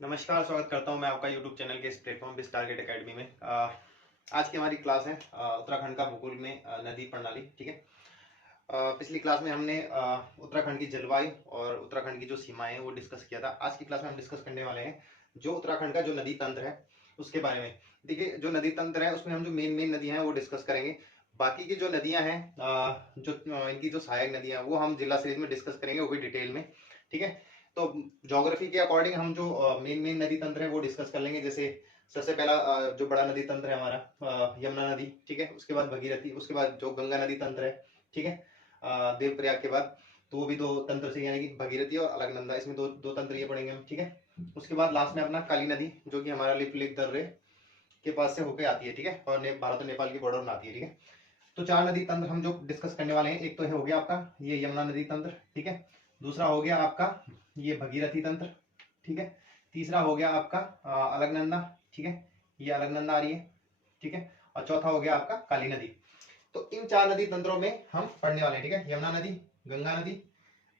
नमस्कार, स्वागत करता हूं मैं आपका YouTube चैनल के इस प्लेटफॉर्म पे टारगेट एकेडमी में। आज की हमारी क्लास है उत्तराखंड का भूगोल में नदी प्रणाली। ठीक है। पिछली क्लास में हमने उत्तराखंड की जलवायु और उत्तराखंड की जो सीमाएं हैं वो डिस्कस किया था। आज की क्लास में हम डिस्कस करने वाले हैं जो उत्तराखंड का जो नदी तंत्र है उसके बारे में। देखिए, जो नदी तंत्र है उसमें हम जो मेन मेन नदियां हैं वो डिस्कस करेंगे। बाकी की जो नदियां हैं जो इनकी जो सहायक नदियां वो हम जिला सीरीज में डिस्कस करेंगे, वो भी डिटेल में। ठीक है। तो ज्योग्राफी के अकॉर्डिंग हम जो मेन मेन नदी तंत्र है वो डिस्कस कर लेंगे। जैसे सबसे पहला जो बड़ा नदी तंत्र है हमारा यमुना नदी। ठीक है। उसके बाद भगीरथी, उसके बाद जो गंगा नदी तंत्र है। ठीक है। देवप्रयाग के बाद तो वो भी दो तंत्र से, यानी कि भगीरथी और अलकनंदा, इसमें दो दो तंत्र ये पढ़ेंगे हम। ठीक है। उसके बाद लास्ट में अपना काली नदी जो कि हमारा लिपलेख दर्रे के पास से होकर आती है। ठीक है। और भारत और नेपाल की बॉर्डर बनाती है। ठीक है। तो चार नदी तंत्र हम जो डिस्कस करने वाले हैं, एक तो हो गया आपका ये यमुना नदी तंत्र। ठीक है। दूसरा हो गया आपका ये भगीरथी तंत्र। ठीक है। तीसरा हो गया आपका अलकनंदा। ठीक है। ये अलकनंदा आ रही है। ठीक है। और चौथा हो गया आपका काली नदी। तो इन चार नदी तंत्रों में हम पढ़ने वाले हैं। ठीक है। यमुना नदी, गंगा नदी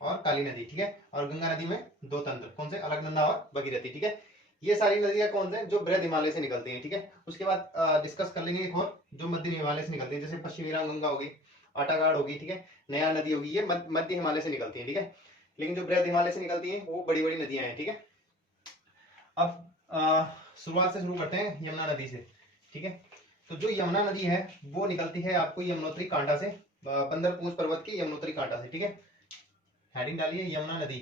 और काली नदी। ठीक है। और गंगा नदी में दो तंत्र, कौन से? अलकनंदा और भगीरथी। ठीक है। ये सारी नदियां कौन से? जो बृहद हिमालय से निकलती हैं। ठीक है। उसके बाद डिस्कस कर लेंगे एक और जो मध्य हिमालय से निकलती है, जैसे पश्चिमी गंगा होगी, आटागाड़ होगी। ठीक है। नया नदी होगी, ये मध्य हिमालय से निकलती है। ठीक है। लेकिन जो बृहद हिमालय से निकलती है वो बड़ी बड़ी नदियां हैं। ठीक है। अब शुरुआत से शुरू करते हैं यमुना नदी से। ठीक है। तो जो यमुना नदी है वो निकलती है आपको यमुनोत्री कांटा से, बंदरपूंछ पर्वत की यमुनोत्री कांटा से। ठीक है। हेडिंग डालिए यमुना नदी।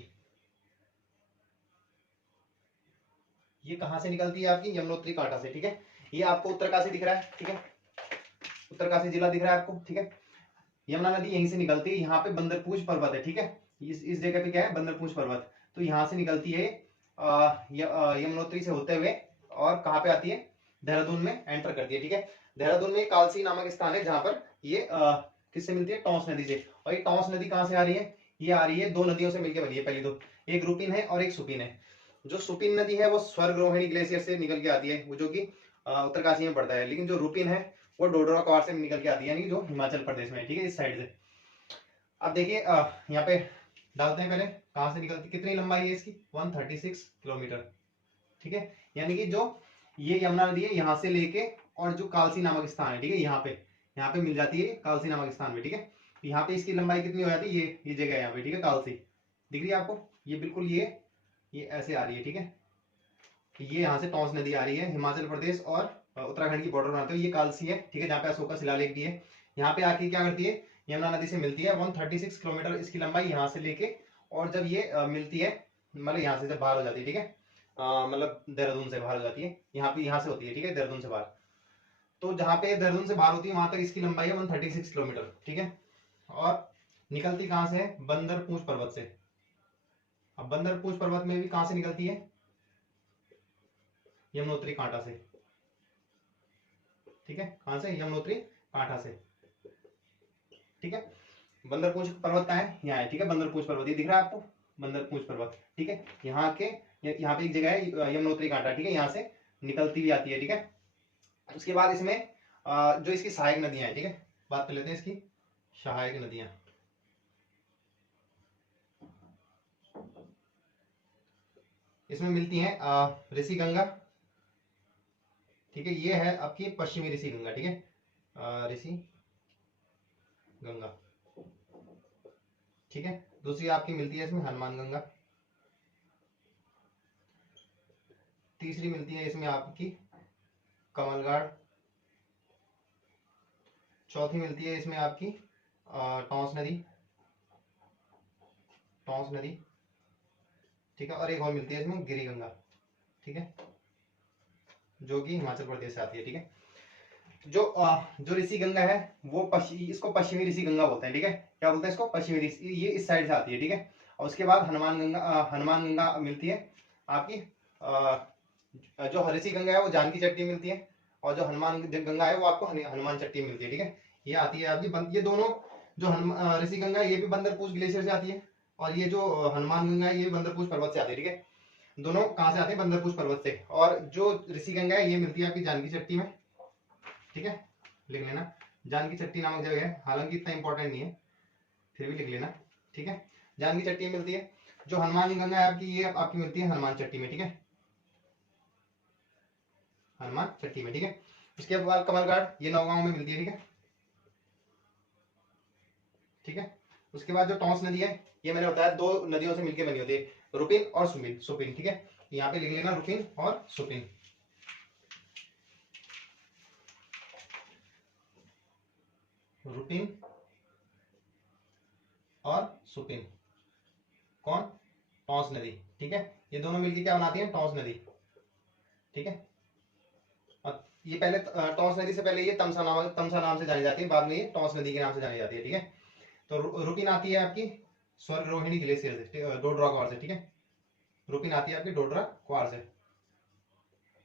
ये कहां से निकलती है? आपकी यमुनोत्री कांटा से। ठीक है। ये आपको उत्तरकाशी दिख रहा है। ठीक है। उत्तरकाशी जिला दिख रहा है आपको। ठीक है। यमुना नदी यहीं से निकलती है। यहाँ पे बंदरपूंछ पर्वत है। ठीक है। इस जगह पे क्या है? बंदरपूंछ पर्वत। तो यहाँ से निकलती है यमुनोत्री से होते हुए, और कहाँ पे आती है? देहरादून में एंटर करती है। ठीक है। देहरादून में कालसी नामक स्थान है जहां पर ये किससे मिलती है? टॉन्स नदी से। और ये टॉन्स नदी कहाँ से आ रही है? ये आ रही है दो नदियों से मिलकर बनी है। पहली दो, एक रूपिन है और एक सुपिन है। जो सुपिन नदी है वो स्वर्ग रोहिणी ग्लेशियर से निकल के आती है, वो जो कि उत्तरकाशी में पड़ता है। लेकिन जो रूपिन है वो डोडरा क्वार से निकल के आती है, यानी जो हिमाचल प्रदेश में है। ठीक है। इस साइड से। अब देखिए यहाँ पे डालते हैं, पहले कहां से निकलती, कितनी लंबाई है इसकी? 136 किलोमीटर। ठीक है। यानी कि जो ये यमुना नदी है यहाँ से लेके और जो कालसी नामक स्थान है, ठीक है, यहाँ पे मिल जाती है कालसी नामक स्थान में। ठीक है। यहाँ पे इसकी लंबाई कितनी हो जाती है? ये जगह है यहाँ पे। ठीक है। कालसी दिख रही है आपको? ये बिल्कुल ये ऐसे आ रही है। ठीक है। ये यहाँ से टॉन्स नदी आ रही है, हिमाचल प्रदेश और उत्तराखंड की बॉर्डर बनाते हुए ये कालसी है। ठीक है। जहाँ पे अशोक का शिलालेख भी है। यहाँ पे आके क्या करती है? यमुना नदी से मिलती है। 136 किलोमीटर इसकी लंबाई यहाँ से लेके, और जब ये मिलती है, मतलब यहाँ से जब बाहर हो जाती है। ठीक है। मतलब देहरादून से बाहर हो जाती है, यहाँ से होती है। ठीक है। देहरादून से बाहर, तो जहाँ पे देहरादून से बाहर होती है वहां तक इसकी लंबाई है 136 किलोमीटर। ठीक है। और निकलती कहाँ से है? बंदरपूंछ पर्वत से। अब बंदरपूंछ पर्वत में भी कहाँ से निकलती है? यमुनोत्री कांटा से। ठीक है। कहां से? यमुनोत्री कांटा से। ठीक है। बंदरपूंछ पर्वत कहाँ है? यहाँ है। ठीक है। बंदरपूंछ पर्वत ये दिख रहा है आपको? बंदरपूंछ पर्वत। ठीक है। यहाँ पे एक जगह है यमुनोत्री कांटा। ठीक है। यहाँ से निकलती भी आती है। ठीक है। उसके बाद इसमें जो इसकी सहायक नदियां हैं, ठीक है, बात कर लेते हैं इसकी सहायक नदियां। इसमें मिलती हैं ऋषि गंगा। ठीक है। ये है आपकी पश्चिमी ऋषि गंगा। ठीक है। ऋषि गंगा। ठीक है। दूसरी आपकी मिलती है इसमें हनुमान गंगा। तीसरी मिलती है इसमें आपकी कमलगाड़। चौथी मिलती है इसमें आपकी टॉन्स नदी। टॉन्स नदी। ठीक है। और एक और मिलती है इसमें गिरी गंगा। ठीक है। जो कि हिमाचल प्रदेश से आती है। ठीक है। जो ऋषि गंगा है वो इसको पश्चिमी ऋषि गंगा बोलते हैं। ठीक है। क्या बोलते हैं इसको? पश्चिमी ऋषि। ये इस साइड से आती है। ठीक है। और उसके बाद हनुमान गंगा मिलती है आपकी। जो ऋषि गंगा है वो जानकी चट्टी मिलती है, और जो हनुमान गंगा है वो आपको हनुमान चट्टी मिलती है। ठीक है। ये आती है आपकी ये दोनों, जो ऋषि गंगा है ये भी बंदरपूंछ ग्लेशियर से आती है, और ये जो हनुमान गंगा है ये बंदरपूंछ पर्वत से आती है। ठीक है। दोनों कहाँ से आते हैं? बंदरपूंछ पर्वत से। और जो ऋषि गंगा है ये मिलती है आपकी जानकी चट्टी में। ठीक है। लिख लेना जानकी चट्टी नामक जगह है, हालांकि इतना इंपॉर्टेंट नहीं है, फिर भी लिख लेना। ठीक है। जानकी चट्टी मिलती है। जो हनुमान गंगा है आपकी ये आपकी मिलती है हनुमान चट्टी में। ठीक है। हनुमान चट्टी में, ठीक है। उसके बाद कमल घाट ये नौगांव में मिलती है, ठीक है, ठीक है। उसके बाद जो टॉन्स नदी है ये मैंने बताया दो नदियों से मिलकर बनी होती है, रुपिन और सुपिन सुपिन, ठीक है। यहाँ पे लिख लेना रुपिन और सुपिन। रुपिन और सुपिन कौन, टॉन्स नदी, ठीक है। ये दोनों मिलकर क्या बनाती है, टॉन्स नदी, ठीक है। और ये पहले टॉन्स नदी से पहले ये तमसा नाम से जानी जाती है, बाद में ये टॉन्स नदी के नाम से जानी जाती है, ठीक है। तो रुपिन आती है आपकी स्वर्ग रोहिणी ग्लेशियर से, डोडरा क्वार से, ठीक है। रुपिन आती है आपकी डोडरा क्वार से,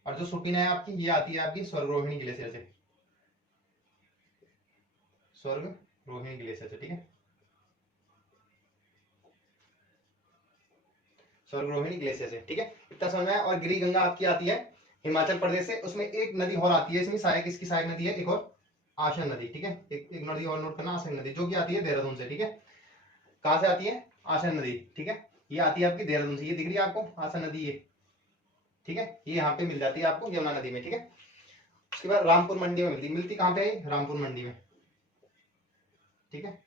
और जो सुपिन है आपकी ये आती है आपकी स्वर्ग रोहिणी ग्लेशियर से, स्वर्ग रोहिणी ग्लेशियर से, ठीक है, स्वर्ग रोहिणी ग्लेशियर से, ठीक है। इतना समझ में आया। और गिरी गंगा आपकी आती है हिमाचल प्रदेश से, उसमें एक नदी और आती है इसमें सहायक, इसकी सहायक नदी है एक और आशन नदी, ठीक है। एक नदी और नोट करना, आशन नदी, जो कि आती है देहरादून से, ठीक है। कहां से आती है, आशन नदी, ठीक है। ये आती है आपकी देहरादून से, ये दिख रही है आपको आशन नदी, ये ठीक है, ये यहाँ पे मिल जाती है आपको यमुना नदी में, ठीक है। उसके बाद रामपुर मंडी में मिलती कहां पे है, रामपुर मंडी में, ठीक है।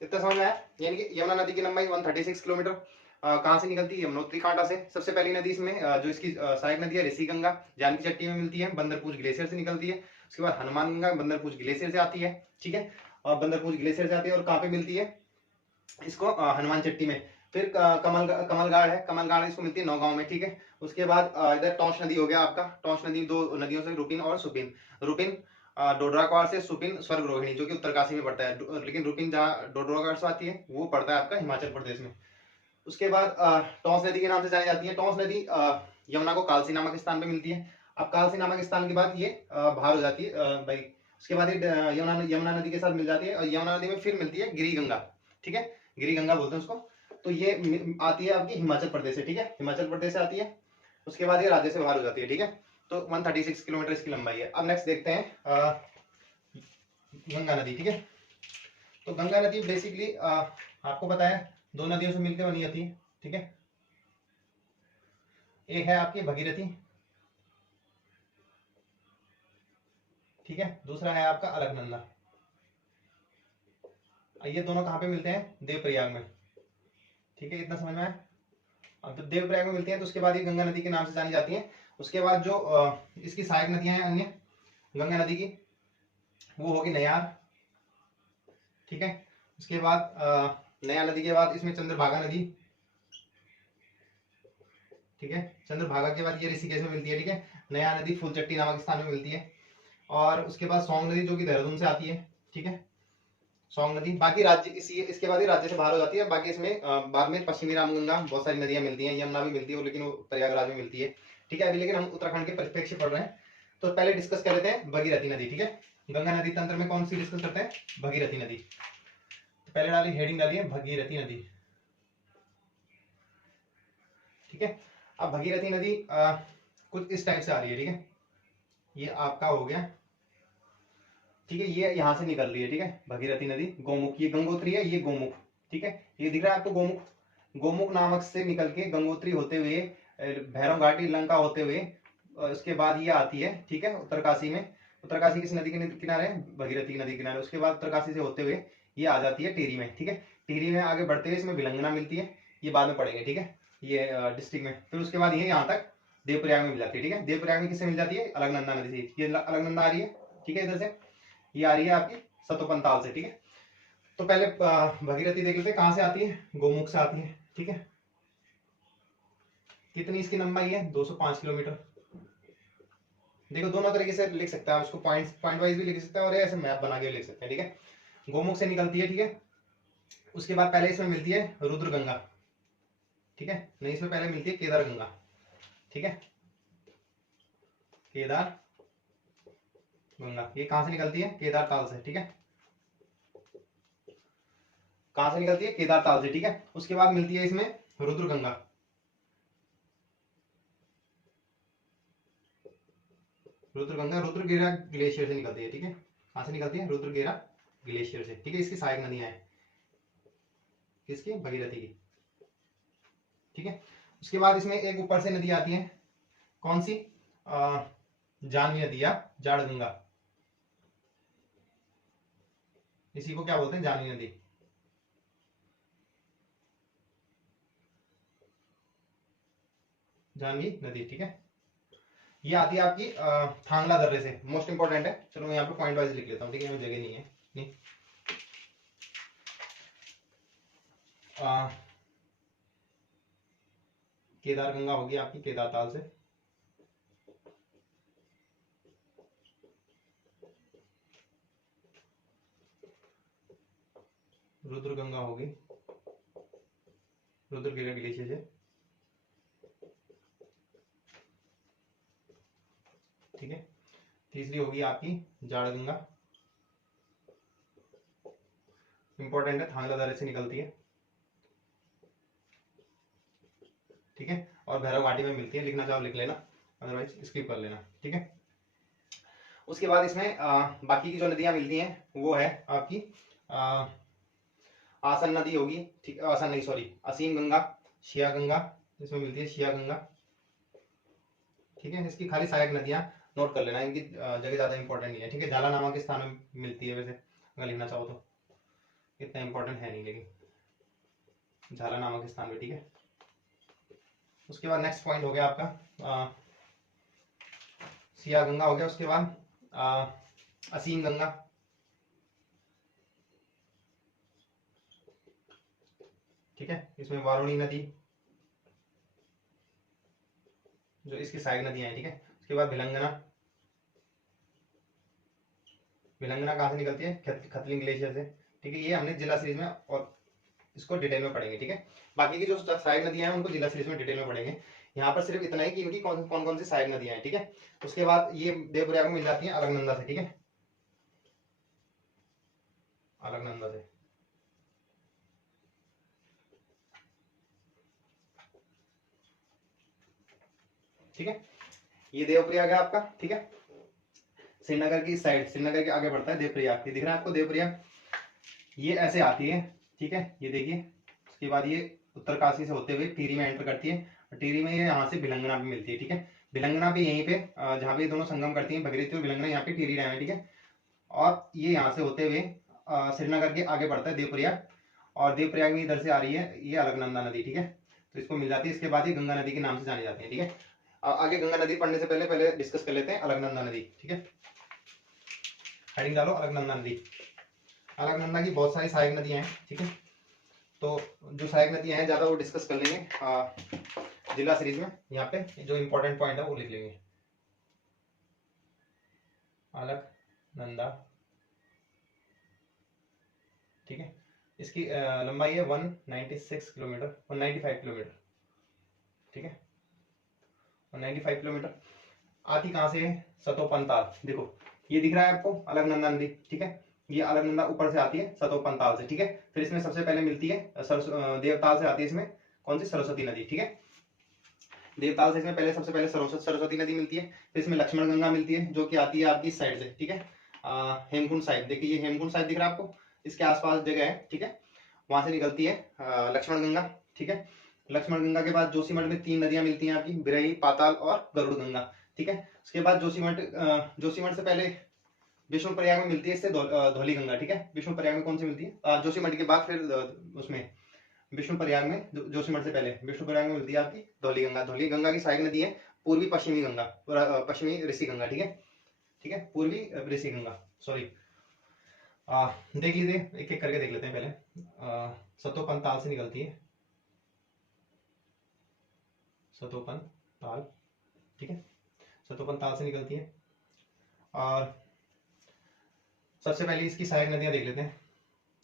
इतना समझ में आया। यानी कि यमुना नदी की लंबाई 136 किलोमीटर। कहां से निकलती है, यमुनोत्री कांटा से। सबसे पहली नदी इसमें जो इसकी सहायक नदी है ऋषि गंगा जानकी चट्टी में मिलती है, बंदरपूछ ग्लेशियर से निकलती है। उसके बाद हनुमान गंगा बंदरपूछ ग्लेशियर से आती है, ठीक है, और बंदरपूछ ग्लेशियर से आती है। और कहाँ पे मिलती है इसको, हनुमान चट्टी में। फिर कमलगाड़ है, कमलगाड़ इसको मिलती है नौगांव में, ठीक है। उसके बाद इधर टॉन्स नदी हो गया आपका, टॉन्स नदी दो नदियों से, रुपिन और सुपिन। रुपिन डोडराक्वार से, सुपिन स्वर्ग रोहिणी जो कि उत्तरकाशी में पड़ता है, लेकिन रुपिन जहाँ डोडराक्वार से आती है वो पड़ता है आपका हिमाचल प्रदेश में। उसके बाद टॉन्स नदी के नाम से जानी जाती है। टॉन्स नदी यमुना को कालसी नामक स्थान पे मिलती है। अब कालसी नामक स्थान के बाद ये बाहर हो जाती है भाई। उसके बाद ये यमुना नदी के साथ मिल जाती है, और यमुना नदी में फिर मिलती है गिरी गंगा, ठीक है, गिरी गंगा बोलते हैं उसको। तो ये आती है आपकी हिमाचल प्रदेश से, ठीक है, हिमाचल प्रदेश से आती है। उसके बाद ये राज्य से बाहर हो जाती है, ठीक है। तो 136 किलोमीटर इसकी लंबाई है। अब नेक्स्ट देखते हैं गंगा नदी, ठीक है। तो गंगा नदी बेसिकली आपको पता है दो नदियों से मिलकर बनी होती है, ठीक है। एक है आपकी भगीरथी, ठीक है, दूसरा है आपका अलकनंदा। ये दोनों कहाँ पे मिलते हैं, देवप्रयाग में, ठीक है। इतना समझ में आया। अब जब देवप्रयाग में मिलते हैं तो उसके बाद ये गंगा नदी के नाम से जानी जाती है। उसके बाद जो इसकी सहायक नदियां हैं अन्य गंगा नदी की, वो होगी नयार, ठीक है। उसके बाद नयार नदी के बाद इसमें चंद्रभागा नदी, ठीक है, चंद्रभागा के बाद ये ऋषिकेश में मिलती है, ठीक है। नयार नदी फूलचट्टी नामक स्थान में मिलती है। और उसके बाद सोंग नदी जो कि देहरादून से आती है, ठीक है, सोंग नदी। बाकी राज्य इसके बाद ही राज्य से बाहर हो जाती है। बाकी इसमें बाद में पश्चिमी रामगंगा बहुत सारी नदियां मिलती हैं, यमुना भी मिलती है लेकिन वो प्रयागराज में मिलती है, ठीक है। अभी लेकिन हम उत्तराखंड के परिप्रेक्ष्य पढ़ रहे हैं, तो पहले डिस्कस कर लेते हैं भगीरथी नदी, ठीक है। गंगा नदी तंत्र में कौन सी डिस्कस करते हैं, भगीरथी नदी। तो पहले डाली हेडिंग डाली है भगीरथी नदी, ठीक है। अब भगीरथी नदी कुछ इस टाइप से आ रही है, ठीक है। ये आपका हो गया, ठीक है, ये यहां से निकल रही है, ठीक है, भगीरथी नदी गोमुख, ये गंगोत्री है, ये गोमुख, ठीक है, ये दिख रहा है आपको गोमुख। गोमुख नामक से निकल के गंगोत्री होते हुए भैरव घाटी लंका होते हुए उसके बाद ये आती है, ठीक है, उत्तरकाशी में। उत्तरकाशी किस नदी के किनारे, भगीरथी नदी किनारे। उसके बाद उत्तरकाशी से होते हुए ये आ जाती है टिहरी में, ठीक है। टिहरी में आगे बढ़ते हुए इसमें विलंगना मिलती है, ये बाद में पढ़ेंगे, ठीक है, ये डिस्ट्रिक्ट में। फिर उसके बाद ये यहाँ तक देवप्रयाग में मिल जाती है, ठीक है। देवप्रयाग में किससे मिल जाती है, अलकनंदा नदी से। ये अलकनंदा आ रही है, ठीक है, इधर से ये आ रही है आपकी सतोपंताल से, ठीक है। तो पहले भगीरथी देख लेते हैं कहां से आती है, गोमुख से आती है, ठीक है। कितनी इसकी लंबाई है, 205 किलोमीटर। देखो दोनों तरीके से लिख सकते हैं आप इसको, पॉइंट वाइज भी लिख सकते हैं और ऐसे मैप बना के लिख सकते हैं, ठीक है। गोमुख से निकलती है, ठीक है। उसके बाद पहले इसमें मिलती है रुद्र गंगा, ठीक है, नहीं इसमें पहले मिलती है केदार गंगा, ठीक है, केदार गंगा। ये कहां से निकलती है, केदार ताल से, ठीक है, कहां से निकलती है, केदार ताल से, ठीक है। उसके बाद मिलती है इसमें रुद्र गंगा, रुद्रगेरा ग्लेशियर से निकलती है, ठीक है। कहां से निकलती है, रुद्रगेरा ग्लेशियर से, ठीक है। इसकी सहायक नदियां हैं किसकी, भगीरथी की, ठीक है। उसके बाद इसमें एक ऊपर से नदी आती है कौन सी? जाह्नवी नदी या जाड़ गंगा, इसी को क्या बोलते हैं? जाह्नवी नदी। जाह्नवी नदी, ठीक है। ये आती है आपकी थांगला दर्रे से, मोस्ट इंपॉर्टेंट है। चलो मैं यहाँ पे पॉइंट वाइज लिख लेता हूँ, ठीक है, जगह नहीं है नहीं। केदार गंगा होगी आपकी केदार ताल से, रुद्र गंगा होगी रुद्र ग्लेशियर से, ठीक है। तीसरी होगी आपकी जाड़ गंगा, इंपॉर्टेंट है, थांगला दर्रे से निकलती है, ठीक है, और भैरव घाटी में मिलती है। लिखना चाहो लिख लेना, अदरवाइज स्किप कर लेना, ठीक है। उसके बाद इसमें बाकी की जो नदियां मिलती हैं वो है आपकी आसन नदी होगी, ठीक, आसन नहीं सॉरी, असीम गंगा, शिया गंगा, इसमें मिलती है शिया गंगा, ठीक है। इसकी खाली सहायक नदियां नोट कर लेना, इनकी जगह ज्यादा इंपॉर्टेंट नहीं है, ठीक है। झाला नामक के स्थान में मिलती है वैसे, अगर लिखना चाहो तो, इतना इंपॉर्टेंट है नहीं, लेकिन झाला नामक के स्थान में, ठीक है। उसके बाद नेक्स्ट पॉइंट हो गया आपका सिया गंगा हो गया। उसके बाद असीम गंगा, ठीक है। इसमें वारुणी नदी, जो इसकी सहायक नदियां हैं, ठीक है। उसके बाद भिलंगना, भिलंगना कहाँ से निकलती है? खतलिंग ग्लेशियर से, ठीक है। ये हमने जिला सीरीज में और इसको डिटेल में पढ़ेंगे, ठीक है। बाकी की जो सहायक नदियां हैं उनको जिला सीरीज में डिटेल में पढ़ेंगे। यहाँ पर सिर्फ इतना ही कि इनकी कौन कौन सी सहायक नदियां हैं, ठीक है। उसके बाद ये देवप्रयाग में मिल जाती है अलकनंदा से, ठीक है, अलकनंदा से, ठीक है। ये देवप्रयाग है आपका, ठीक है। श्रीनगर की साइड, श्रीनगर के आगे बढ़ता है देवप्रयाग, ये दिख रहा है आपको देवप्रयाग, ये ऐसे आती है, ठीक है, ये देखिए। उसके बाद ये उत्तरकाशी से होते हुए टिहरी में एंटर करती है, और टिहरी में ये यहाँ से भिलंगना भी मिलती है, ठीक है। भिलंगना भी यहीं पे जहाँ पे ये दोनों संगम करती है, भगीरथी और भिलंगना, यहाँ पे टिहरी डैम है, ठीक है। और ये यहाँ से होते हुए श्रीनगर के आगे बढ़ता है देवप्रयाग, और देवप्रयाग में इधर से आ रही है ये अलकनंदा नदी, ठीक है। तो इसको मिल जाती है। इसके बाद ये गंगा नदी के नाम से जानी जाती है, ठीक है। आगे गंगा नदी पढ़ने से पहले डिस्कस कर लेते हैं अलकनंदा नदी, ठीक है। हेडिंग डालो अलकनंदा नदी। अलकनंदा की बहुत सारी सहायक नदियां हैं, ठीक है। तो जो सहायक नदियां हैं ज्यादा वो डिस्कस कर लेंगे जिला सीरीज में। यहाँ पे जो इंपॉर्टेंट पॉइंट है वो लिख लेंगे। अलकनंदा, ठीक है। इसकी लंबाई है 196 किलोमीटर, 195 किलोमीटर, ठीक है, 195 किलोमीटर। आती कहाँ से है? सतोपन ताल, देखो ये दिख रहा है आपको अलकनंदा नदी, ठीक है। ये अलकनंदा ऊपर से आती है सतोपन ताल से, ठीक है। फिर इसमें सबसे पहले मिलती है देवताल से आती है इसमें कौन सी? सरस्वती नदी, ठीक है। देवताल से इसमें पहले सबसे पहले सरस्वती नदी मिलती है। फिर इसमें लक्ष्मण गंगा मिलती है जो कि आती है आपकी इस साइड से, ठीक है। हेमकुंड साहिब, देखिए ये हेमकुंड साहिब दिख रहा है आपको, इसके आसपास जगह है, ठीक है। वहां से निकलती है लक्ष्मण गंगा, ठीक है। लक्ष्मण गंगा के बाद जोशीमठ में 3 नदियां मिलती हैं आपकी, बिरही, पाताल और गरुड़ गंगा, ठीक है। उसके बाद जोशीमठ से पहले विष्णु प्रयाग में मिलती है इससे धौली गंगा, ठीक है। विष्णु प्रयाग में कौन सी मिलती है? जोशीमठ के बाद फिर उसमें विष्णु प्रयाग में, जोशीमठ से पहले विष्णु प्रयाग में मिलती है आपकी धौली गंगा। धौली गंगा की सहायक नदी है पूर्वी पश्चिमी गंगा, पश्चिमी ऋषि गंगा, ठीक है, ठीक है, पूर्वी ऋषि गंगा, सॉरी। देख लीजिए, एक एक करके देख लेते हैं पहले। सतोपन ताल से निकलती है, सतोपन ताल, ठीक है, सतोपन ताल से निकलती है। और सबसे पहले इसकी सहायक नदियां देख लेते हैं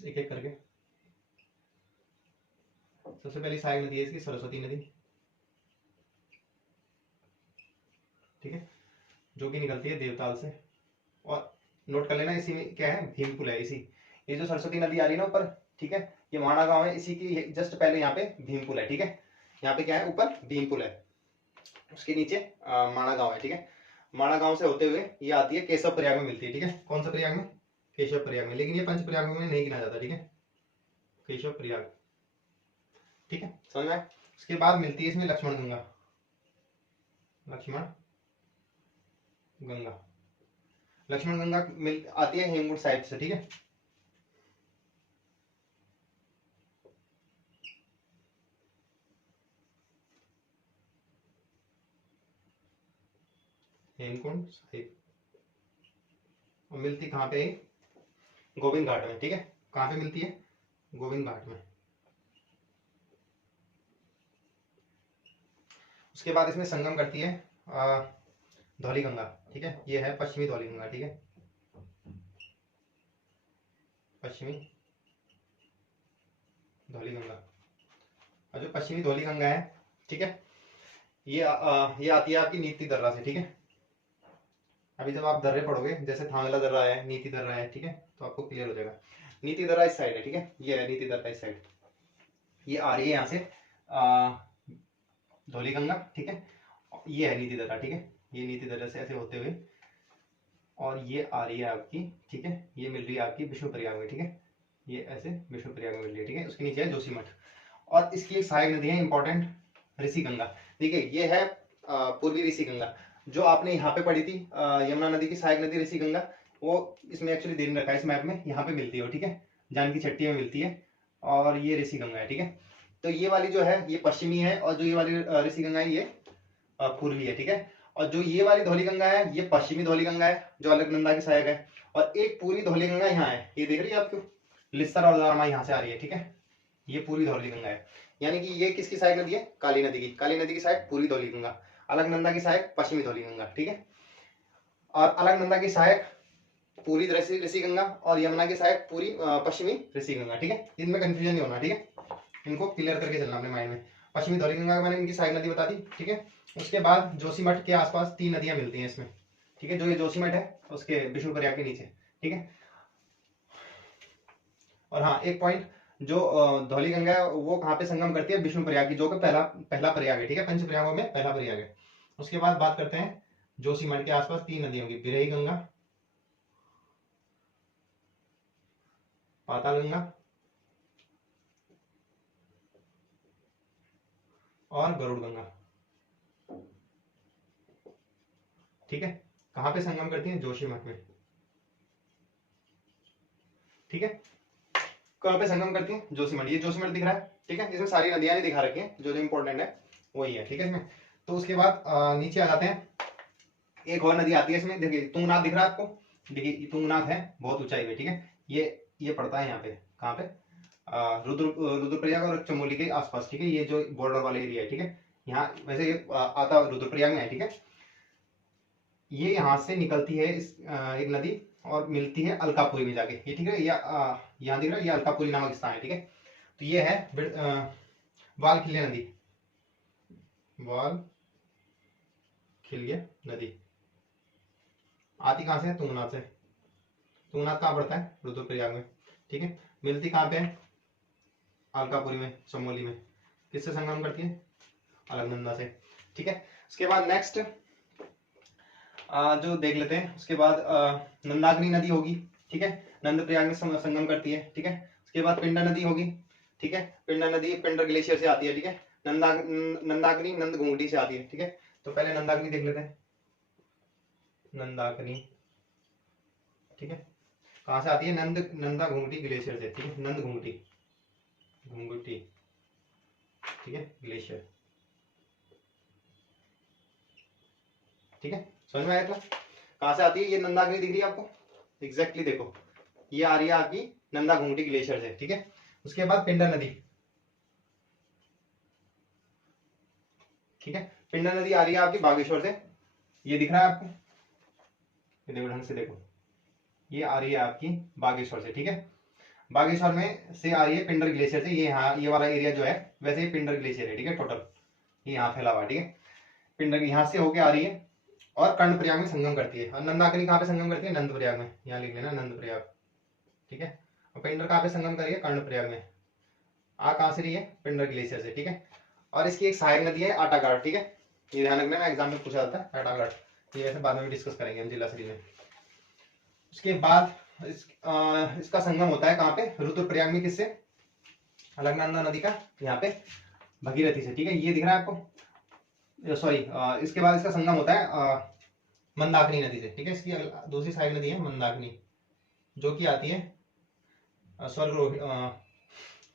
एक एक करके। सबसे पहली सहायक नदी है इसकी सरस्वती नदी, ठीक है, जो कि निकलती है देवताल से। और नोट कर लेना इसी में क्या है? भीमपुल है। इसी ये जो सरस्वती नदी आ रही है ना ऊपर, ठीक है, ये माणा गांव है, इसी की जस्ट पहले यहाँ पे भीमपुल है, ठीक है। यहाँ पे क्या है? ऊपर भीमपुल है, उसके नीचे माणा गांव है, ठीक है। माणा गांव से होते हुए ये आती है केशव प्रयाग में मिलती है, ठीक है। कौन सा प्रयाग में? केशव प्रयाग में, लेकिन ये पंच प्रयाग में नहीं गिना जाता, ठीक है, केशव प्रयाग, ठीक है, समझ में आया? उसके बाद मिलती है इसमें लक्ष्मण गंगा, लक्ष्मण गंगा। लक्ष्मण गंगा मिल आती है हेमकुंड साहिब से, ठीक है। हेमकुंड साहिब, और मिलती कहाँ पे? गोविंद घाट में, ठीक है। कहाँ पे मिलती है? गोविंद घाट में। उसके बाद इसमें संगम करती है धौली गंगा, ठीक है। ये है पश्चिमी धौली गंगा, ठीक है, पश्चिमी धौली गंगा। और जो पश्चिमी धौली गंगा है, ठीक है, ये आती है आपकी नीति दर्रा से, ठीक है। अभी जब आप दर्रे पढ़ोगे, जैसे थांगला दर्रा है, नीति दर्रा है, ठीक है, तो आपको क्लियर हो जाएगा। नीति दर्रा इस साइड है, ठीक है, ये है नीति दर्रा इस साइड, ये आ रही है यहाँ से धौली गंगा, ठीक है। ये है नीति दर्रा, ठीक है, ये नीति दर्रा से ऐसे होते हुए, और ये आ रही है आपकी, ठीक है, ये मिल रही है आपकी विष्णुप्रयाग में, ठीक है, ये ऐसे विष्णुप्रयाग में मिल रही है, ठीक है। उसके नीचे है जोशीमठ, और इसकी एक सहायक नदी है इंपॉर्टेंट, ऋषि गंगा। ठीक है, ये है पूर्वी ऋषि गंगा, जो आपने यहाँ पे पढ़ी थी यमुना नदी की सहायक नदी ऋषि गंगा, वो इसमें एक्चुअली दे रखा है इस मैप में, यहाँ पे मिलती है, ठीक है, जानकी छट्टी में मिलती है, और ये ऋषि गंगा है, ठीक है। तो ये वाली जो है ये पश्चिमी है, और जो ये वाली ऋषि गंगा है ये पूर्वी है, ठीक है। और जो ये वाली धौली गंगा है ये पश्चिमी धौली गंगा है, जो अलकनंदा की सहायक है। और एक पूरी धौली गंगा यहाँ है, ये देख रही है आपको, लिस्सर और दारमा यहाँ से आ रही है, ठीक है, ये पूरी धौली गंगा है। यानी कि ये किसकी सहायक नदी है? काली नदी की। काली नदी की सहायक पूरी धौली गंगा, अलकनंदा की सहायक पश्चिमी धौली गंगा, ठीक है। और अलकनंदा की सहायक पूरी ऋषि गंगा, और यमुना की सहायक पूरी पश्चिमी ऋषि गंगा, ठीक है। इनमें कंफ्यूजन नहीं होना, ठीक है, इनको क्लियर करके चलना अपने माइंड में। पश्चिमी धौली गंगा मैंने इनकी सहायक नदी बता दी, ठीक है। उसके बाद जोशीमठ के आसपास 3 नदियां मिलती हैं इसमें, ठीक है, जो ये जोशीमठ है उसके विष्णुप्रयाग के नीचे, ठीक है। और हाँ, एक पॉइंट, जो धौली गंगा है वो कहाँ पे संगम करती है? विष्णुप्रयाग की, जो कि पहला प्रयाग है, ठीक है, पंच प्रयागों में पहला प्रयाग है। उसके बाद बात करते हैं जोशीमठ के आसपास 3 नदियों की, बिरही गंगा, पाताल गंगा और गरुड़ गंगा, ठीक है। कहाँ पे संगम करती है? जोशीमठ में, ठीक है। कहाँ पे संगम करती है? जोशीमठ। ये जोशीमठ दिख रहा है, ठीक है, इसमें सारी नदियां नहीं दिखा रखी हैं, जो जो इंपॉर्टेंट है वही है, ठीक है इसमें। तो उसके बाद नीचे आ जाते हैं, एक और नदी आती है इसमें, देखिए तुंगनाथ दिख रहा है आपको, देखिए तुंगनाथ है बहुत ऊंचाई पे, ठीक है। ये पड़ता है यहाँ पे, कहाँ पे? रुद्रप्रयाग और चमोली के आसपास, ठीक है, ये जो बॉर्डर वाला एरिया है, ठीक है। यहाँ वैसे ये आता रुद्रप्रयाग में है, ठीक है। ये यहाँ से निकलती है एक नदी, और मिलती है अलकापुरी में जाके, ये ठीक है, यहाँ दिख रहा है, ये अलकापुरी नामक स्थान है, ठीक है। तो ये है वाल खिल्य नदी, वाल खिल्य नदी आती कहाँ से? तुंगनाथ से। तुंगनाथ कहाँ पड़ता है? रुद्रप्रयाग में, ठीक है। मिलती कहाँ पे है? अलकापुरी में, चमोली में। किससे संगम करती है? अलकनंदा से, ठीक है। उसके बाद नेक्स्ट जो देख लेते हैं, उसके बाद नंदाग्नि नदी होगी, ठीक है, नंद प्रयाग में संगम करती है, ठीक है। उसके बाद पिंडा नदी होगी, ठीक है, पिंडा नदी पिंडर ग्लेशियर से आती है, ठीक है। नंदाग्नि नंद घूंगटी से आती है, ठीक है। तो पहले नंदाग्नि देख लेते हैं, नंदाग्नि, ठीक है, कहाँ से आती है? नंदा घूंगटी ग्लेशियर से, ठीक है, नंद घूंगटी, घूंगटी, ठीक है, ग्लेशियर, ठीक है, समझ में आया था? कहाँ से आती है? ये नंदाग्नि दिख रही है आपको, एग्जैक्टली देखो, ये आ रही है आपकी नंदा घूंगटी ग्लेशियर से, ठीक है। उसके बाद पिंडा नदी, ठीक है, पिंडा नदी आ रही है आपकी बागेश्वर से, ये दिख रहा है आपको, ये देखो ढंग से देखो, ये आ रही है आपकी बागेश्वर से, ठीक है। बागेश्वर में से आ रही है पिंडर ग्लेशियर से, ये यहाँ ये वाला एरिया जो है वैसे ये पिंडर ग्लेशियर है, ठीक है, टोटल ये यहाँ फैला हुआ, ठीक है। पिंडर यहाँ से होके आ रही है और कर्णप्रयाग में संगम करती है। और नंदाग्नि कहाँ पे संगम करती है? नंदप्रयाग में, यहाँ लिख लेना नंदप्रयाग, ठीक है। और पिंडर कहाँ पे संगम करी है? कर्णप्रयाग में। आ कहाँ से रही है? पिंडर ग्लेशियर से, ठीक है। और इसकी एक सहायक नदी है आटाघाट, ठीक है, ये ध्यान रखना, एग्जाम में पूछा जाता है आटाघाट, ये वैसे बाद में भी डिस्कस करेंगे हम जिला श्री में। उसके बाद इसका संगम होता है कहाँ पे? रुद्रप्रयाग में, किससे? अलकनंदा नदी का, यहाँ पे भगीरथी से, ठीक है। ये दिख रहा है आपको, सॉरी, इसके बाद इसका संगम होता है मंदाकिनी नदी से, ठीक है। इसकी दूसरी साइड नदी है मंदाकिनी, जो कि आती है स्वर्ग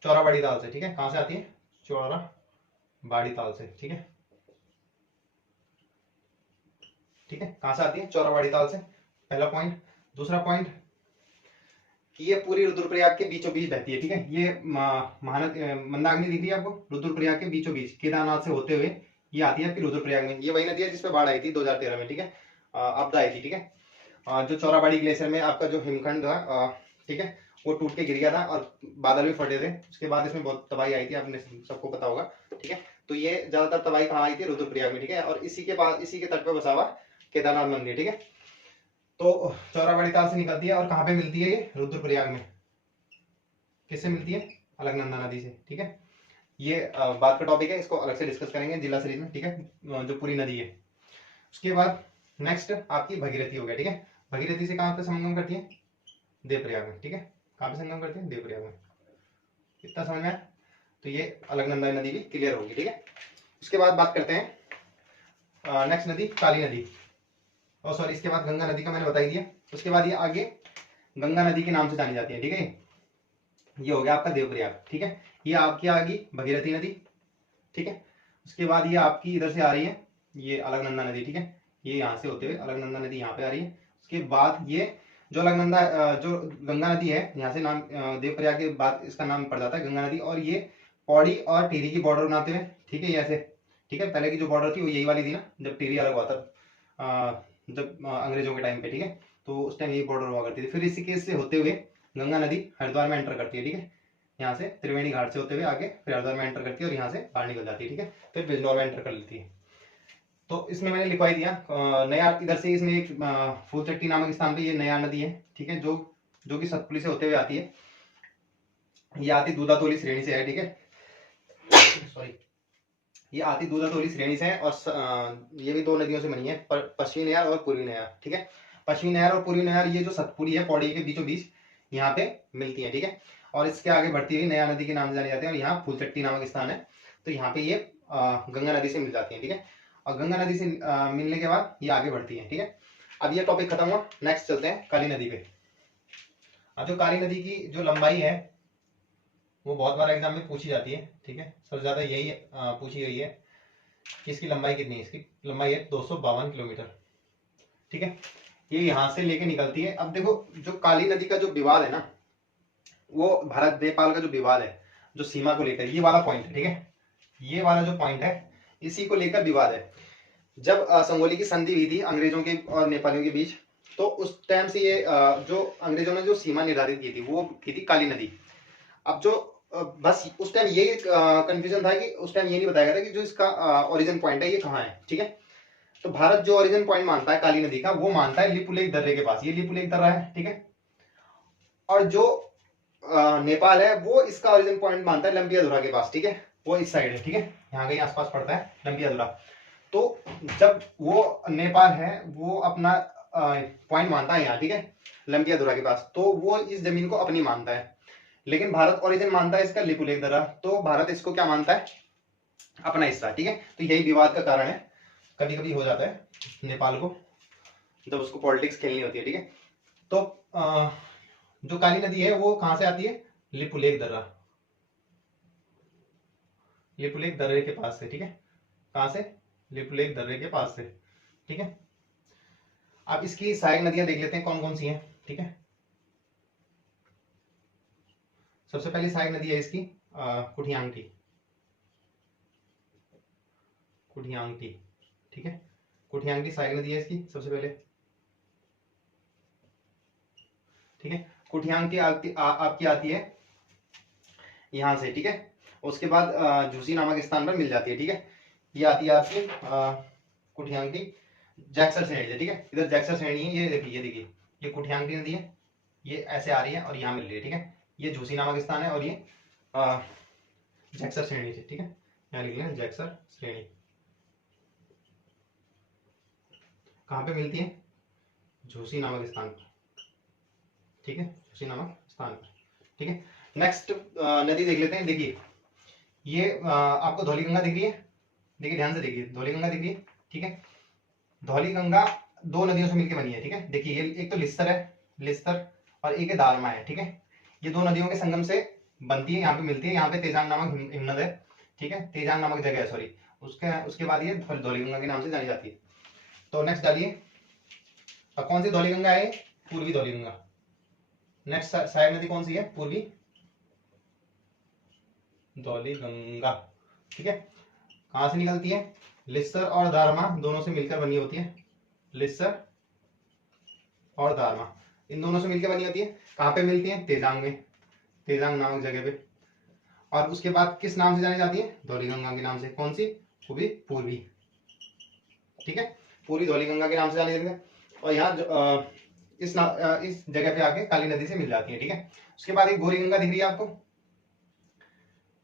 चौराबाड़ी ताल से, ठीक है। कहां से आती है? चौराबाड़ी ताल से, ठीक है। ठीक है, कहां से आती है? चौराबाड़ी ताल से, पहला पॉइंट। दूसरा पॉइंट कि ये पूरी रुद्रप्रयाग के बीचों बीच बहती है, ठीक है। ये महानदी मंदाकिनी दिख रही है आपको, रुद्रप्रयाग के बीचों बीच केदारनाथ से होते हुए ये आती है फिर रुद्रप्रयाग में। ये वही नदी है जिसपे बाढ़ आई थी 2013 में, ठीक है, आपदा आई थी, ठीक है। जो चौराबाड़ी ग्लेशियर में आपका जो हिमखंड था, ठीक है, वो टूट के गिर गया था और बादल भी फटे थे। उसके बाद इसमें बहुत तबाही आई थी, आपने सबको पता होगा, ठीक है। तो ये ज्यादातर तबाही कहाँ आई थी? रुद्रप्रयाग में, ठीक है। और इसी के पास, इसी के तट पे बसा हुआ केदारनाथ मंदिर, ठीक है। तो चौराबाड़ी ताल से निकलती है और कहाँ पे मिलती है? ये रुद्रप्रयाग में। किससे मिलती है? अलकनंदा नदी से, ठीक है। ये बात का टॉपिक है, इसको अलग से डिस्कस करेंगे जिला सीरीज में, ठीक है, जो पूरी नदी है। उसके बाद नेक्स्ट आपकी भगीरथी हो गया, ठीक है। भगीरथी से कहाँ पे संगम करती है? देवप्रयाग में, ठीक है। कहाँ पे संगम करती है? देवप्रयाग में। इतना समझ में आया? तो ये अलकनंदा नदी भी क्लियर होगी, ठीक है। उसके बाद बात करते हैं नेक्स्ट नदी, काली नदी। और सॉरी, इसके बाद गंगा नदी का मैंने बता ही दिया। उसके बाद ये आगे गंगा नदी के नाम से जानी जाती है, ठीक है। ये हो गया आपका देवप्रयाग, ठीक है। ये आपकी आ गई भगीरथी नदी, ठीक है। उसके बाद ये आपकी इधर से आ रही है, ये अलकनंदा नदी, ठीक है। ये यहाँ से होते हुए अलकनंदा नदी यहाँ पे आ रही है। उसके बाद ये जो अलकनंदा जो गंगा नदी है, यहाँ से नाम देवप्रयाग के बाद इसका नाम पड़ जाता है गंगा नदी। और ये पौड़ी और टिहरी की बॉर्डर बनाते हुए, ठीक है, ये ऐसे, ठीक है। पहले की जो बॉर्डर थी वो यही वाली थी ना, जब टिहरी अलग हुआ था, जब अंग्रेजों के टाइम पे, ठीक है। तो उस टाइम यही बॉर्डर हुआ करती थी। फिर इसी केस से होते हुए गंगा नदी हरिद्वार में एंटर करती है, ठीक है। यहाँ से त्रिवेणी घाट से होते हुए आगे फिर हरिद्वार में एंटर करती है और यहाँ से बाहर निकल जाती है, ठीक है। फिर बिजनौर में एंटर कर लेती है। तो इसमें मैंने लिखवाई दिया नया, इधर से इसमें एक फूलचट्टी नामक स्थान पे ये नया नदी है, ठीक है, जो कि सतपुली से होते हुए आती है। ये आती दूधातोली श्रेणी से है, ठीक है, सॉरी, ये आती दूधातोली श्रेणी से है। और ये भी दो नदियों से बनी है, पश्चिमी नहर और पूर्वी नहर, ठीक है। पश्चिमी नहर और पूर्वी नहर ये जो सतपुली है पौड़ी के बीचों बीच यहाँ पे मिलती है, ठीक है। और इसके आगे बढ़ती हुई नया नदी के नाम से जाने जाते हैं। और यहाँ फूलचट्टी नामक स्थान है, तो यहाँ पे ये गंगा नदी से मिल जाती है, ठीक है। और गंगा नदी से मिलने के बाद ये आगे बढ़ती है, ठीक है। अब ये टॉपिक खत्म हुआ, नेक्स्ट चलते हैं काली नदी पे। अब जो काली नदी की जो लंबाई है वो बहुत बार एग्जाम में पूछी जाती है, ठीक है। सबसे ज्यादा यही पूछी गई है कि इसकी लंबाई कितनी है। इसकी लंबाई है 252 किलोमीटर, ठीक है। ये यहाँ से लेके निकलती है। अब देखो, जो काली नदी का जो विवाद है ना, वो भारत नेपाल का जो विवाद है, जो सीमा को लेकर, ये वाला पॉइंट है, ठीक है। ये वाला जो पॉइंट है, इसी को लेकर विवाद है। जब संगोली की संधि हुई थी अंग्रेजों के और नेपालियों के बीच, तो उस टाइम से ये जो अंग्रेजों ने जो सीमा निर्धारित की थी वो की थी काली नदी। अब जो बस उस टाइम ये कंफ्यूजन था कि उस टाइम ये नहीं बताया गया था कि जो इसका ओरिजिन पॉइंट है ये कहाँ है, ठीक है। तो भारत जो ओरिजिन पॉइंट मानता है काली नदी का, वो मानता है लिपुलेख दर्रे के पास। ये लिपुलेख दर्रा है, ठीक है। और जो नेपाल है वो इसका ओरिजिन पॉइंट मानता है लंबियाधुरा के पास, ठीक है। वो इस साइड है, ठीक है, यहाँ कहीं आसपास पड़ता है लंबियाधुरा। तो जब वो नेपाल है वो अपना पॉइंट मानता है यहाँ, ठीक है, लंबियाधुरा के पास, तो वो इस जमीन को अपनी मानता है। लेकिन भारत ओरिजिन मानता है इसका लिपुलेख दर्रा, तो भारत इसको क्या मानता है? अपना हिस्सा, ठीक है। तो यही विवाद का कारण है, कभी कभी हो जाता है नेपाल को जब उसको पॉलिटिक्स खेलनी होती है, ठीक है। तो जो काली नदी है वो कहां से आती है? लिपुलेख दर्रा, लिपुलेख दर्रे के पास से, ठीक है। कहां से? लिपुलेख दर्रे के पास से, ठीक है। अब इसकी सहायक नदियां देख लेते हैं कौन कौन सी हैं, ठीक है। सबसे पहली सहायक नदी है इसकी कुठियांगटी, कुठियांगटी, ठीक है। कुठियांगटी सहायक नदी है इसकी सबसे पहले, ठीक है। कुठियांगटी आपकी आती है यहां से, ठीक है। उसके बाद झूसी नामक स्थान पर मिल जाती है, ठीक है। ये आती है आपकी कुठियांगटी जैक्सर श्रेणी से, ठीक है। इधर जैक्सर श्रेणी है, ये देखिए, ये देखिए, ये कुठियांगटी नदी है, ये ऐसे आ रही है और यहाँ मिल रही है, ठीक है। ये झूसी नामक स्थान है और ये जैक्सर श्रेणी से, ठीक है। यहाँ लिख लें जैक्सर श्रेणी। कहाँ पे मिलती है? झूसी नामक स्थान पर, ठीक है, झूसी नामक स्थान पर, ठीक है। नेक्स्ट नदी देख लेते हैं। देखिए, ये आपको धौलीगंगा दिख रही है, देखिए ध्यान से देखिए, धौली गंगा दिख रही है, ठीक है। धौली गंगा दो नदियों से मिलकर बनी है, ठीक है। देखिए ये एक तो लिस्तर है, लिस्तर, और एक है दारमा है, ठीक है। ये दो नदियों के संगम से बनती है, यहाँ पे मिलती है। यहाँ पे तेजांग नामक हिमनद है, ठीक है, तेजांग नामक जगह है, सॉरी। उसके बाद ये धौली गंगा के नाम से जानी जाती है। तो नेक्स्ट डालिए, और कौन सी धौली गंगा है? पूर्वी धौली गंगा। नेक्स्ट सहायक नदी कौन सी है? पूर्वी धौली गंगा, ठीक है। कहां से निकलती है? लिस्तर और दारमा दोनों से मिलकर बनी होती है। लिस्तर और दारमा इन दोनों से मिलकर बनी होती है। कहां पे मिलती है? तेजांग में, तेजांग नामक जगह पे। और उसके बाद किस नाम से जानी जाती है? धौली गंगा के नाम से। कौन सी? पूर्वी, ठीक है, पूर्वी धौली गंगा के नाम से जानी जाती है। और यहाँ इस जगह पे आके काली नदी से मिल जाती है, ठीक है। उसके बाद एक गौरी गंगा दिख रही है आपको,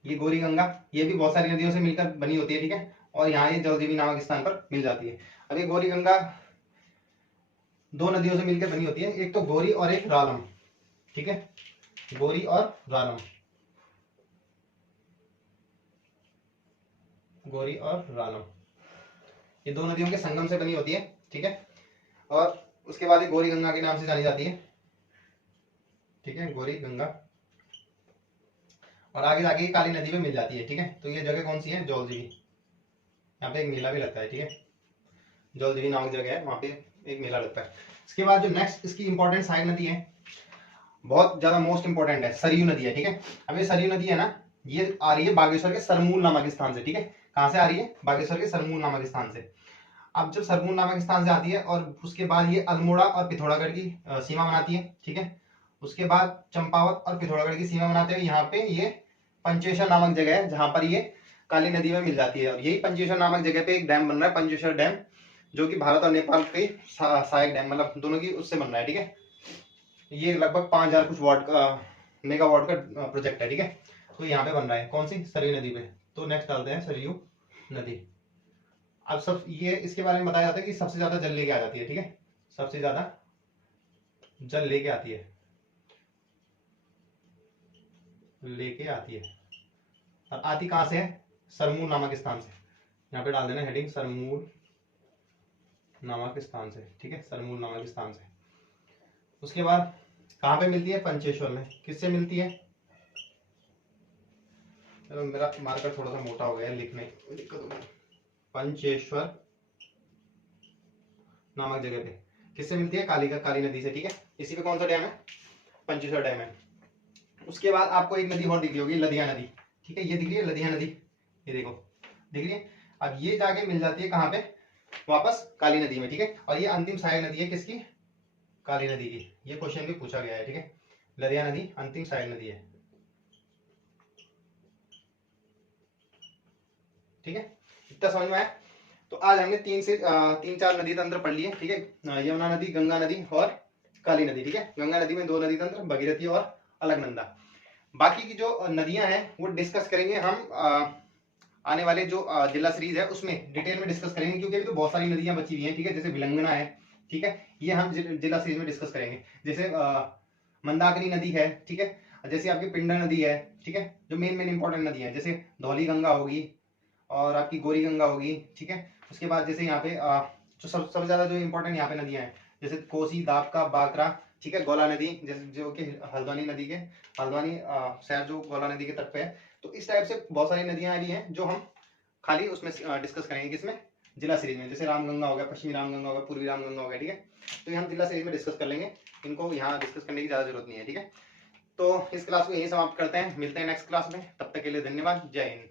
ये गौरी गंगा, ये भी बहुत सारी नदियों से मिलकर बनी होती है, ठीक है। और यहाँ ये जलजीवी नामक स्थान पर मिल जाती है। अब ये गौरी गंगा दो नदियों से मिलकर बनी होती है, एक तो गौरी और एक रालम, ठीक है, गौरी और रालम, गौरी और रालम, ये दो नदियों के संगम से बनी होती है, ठीक है। और उसके बाद ये गौरी गंगा के नाम से जानी जाती है, ठीक है, गौरी गंगा। और आगे जाके काली नदी में मिल जाती है, ठीक है। तो ये जगह कौन सी है? जौलजीवी। यहाँ पे एक मेला भी लगता है, ठीक है, जौलजीवी नामक जगह है, वहां पे एक मेला लगता है। इसके बाद जो नेक्स्ट इसकी इंपॉर्टेंट सहायक नदी है, बहुत ज्यादा मोस्ट इंपॉर्टेंट है, सरयू नदी है, ठीक है। अब ये सरयू नदी है ना, ये आ रही है बागेश्वर के सरमूल नामक स्थान से, ठीक है। कहां से आ रही है? बागेश्वर के सरमूल नामक स्थान से। अब जब सरमूल नामक स्थान से आती है और उसके बाद ये अल्मोड़ा और पिथौरागढ़ की सीमा बनाती है, ठीक है। उसके बाद चंपावत और पिथौरागढ़ की सीमा बनाते हुए यहाँ पे ये पंचेश्वर नामक जगह है, जहां पर ये काली नदी में मिल जाती है। और यही पंचेश्वर नामक जगह पे एक डैम बन रहा है, पंचेश्वर डैम, जो कि भारत और नेपाल के सहायक डैम, मतलब दोनों की उससे बन रहा है, ठीक है। ये लगभग 5000 कुछ वाट का मेगावाट का प्रोजेक्ट है, ठीक है। तो यहाँ पे बन रहा है, कौन सी? सरयू नदी पे। तो नेक्स्ट डालते हैं सरयू नदी। अब सब ये इसके बारे में बताया जाता है कि सबसे ज्यादा जल लेके आ जाती है, ठीक है, सबसे ज्यादा जल लेके आती है, लेके आती है। और आती कहां से है? सरमूल नामक स्थान से। यहाँ पे डाल देना हेडिंग, सरमूल नामक स्थान से, ठीक है, सरमूल नामक स्थान से। उसके बाद कहां पे मिलती है? पंचेश्वर में। किससे मिलती है? चलो मेरा मार्कर थोड़ा सा मोटा हो गया है, लिखने में दिक्कत हो गई। पंचेश्वर नामक जगह पे किससे मिलती है? काली नदी से, ठीक है। इसी पे कौन सा डैम है? पंचेश्वर डैम है। उसके बाद आपको एक नदी और दिख रही होगी, लदिया नदी, ठीक है, ये दिख रही है लदिया नदी, ये देखो दिख रही है। अब ये जाके मिल जाती है कहाँ पे? वापस काली नदी में, ठीक है। और ये अंतिम सहायक नदी है किसकी? काली नदी की। ये क्वेश्चन भी पूछा गया है, ठीक है। लदिया नदी अंतिम सहायक नदी है, ठीक है। इतना समझ में आया? तो आज हमने 3 4 नदी तंत्र पढ़ लिए, ठीक है। यमुना नदी, गंगा नदी और काली नदी, ठीक है। गंगा नदी में 2 नदी तंत्र, भगीरथी और अलकनंदा। बाकी की जो नदियां हैं वो डिस्कस करेंगे हम आने वाले जो जिला सीरीज है उसमें डिटेल में डिस्कस करेंगे, क्योंकि अभी तो बहुत सारी नदियां बची हुई हैं, ठीक है। जैसे विलंगना है, ठीक है, ये हम जिला सीरीज में डिस्कस करेंगे। जैसे मंदाकिनी नदी है, ठीक है, जैसे आपकी पिंडा नदी है, ठीक है, जो मेन इंपॉर्टेंट नदी है। जैसे धौली गंगा होगी और आपकी गौरी गंगा होगी, ठीक है। उसके बाद जैसे यहाँ पे जो सबसे ज्यादा जो इंपॉर्टेंट यहाँ पे नदियां हैं, जैसे कोसी, दाबका, बाकरा, ठीक है, गोला नदी, जैसे जो कि हल्द्वानी नदी के हल्द्वानी शहर जो गोला नदी के तट पे है। तो इस टाइप से बहुत सारी नदियां भी हैं जो हम खाली उसमें डिस्कस करेंगे, किसमें? जिला सीरीज में। जैसे रामगंगा हो गया, पश्चिमी रामगंगा हो गया, पूर्वी रामगंगा हो गया, ठीक है। तो ये हम जिला सीरीज में डिस्कस कर लेंगे, इनको यहाँ डिस्कस करने की ज्यादा जरूरत नहीं है, ठीक है। तो इस क्लास को यही समाप्त करते हैं, मिलते हैं नेक्स्ट क्लास में, तब तक के लिए धन्यवाद, जय हिंद।